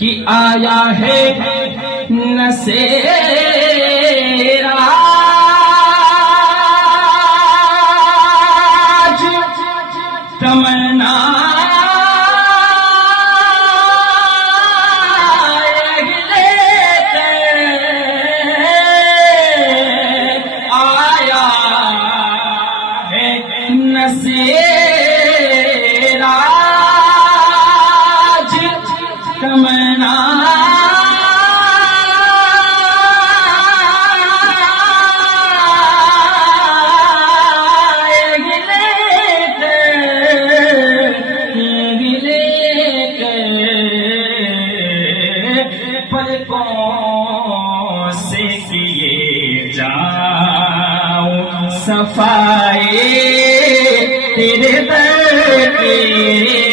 کہ آیا ہے نصیرہ تمنا آیا ہے نصیرہ تمنا پلکوں سے کیے جاؤں صفائے تیرے در کے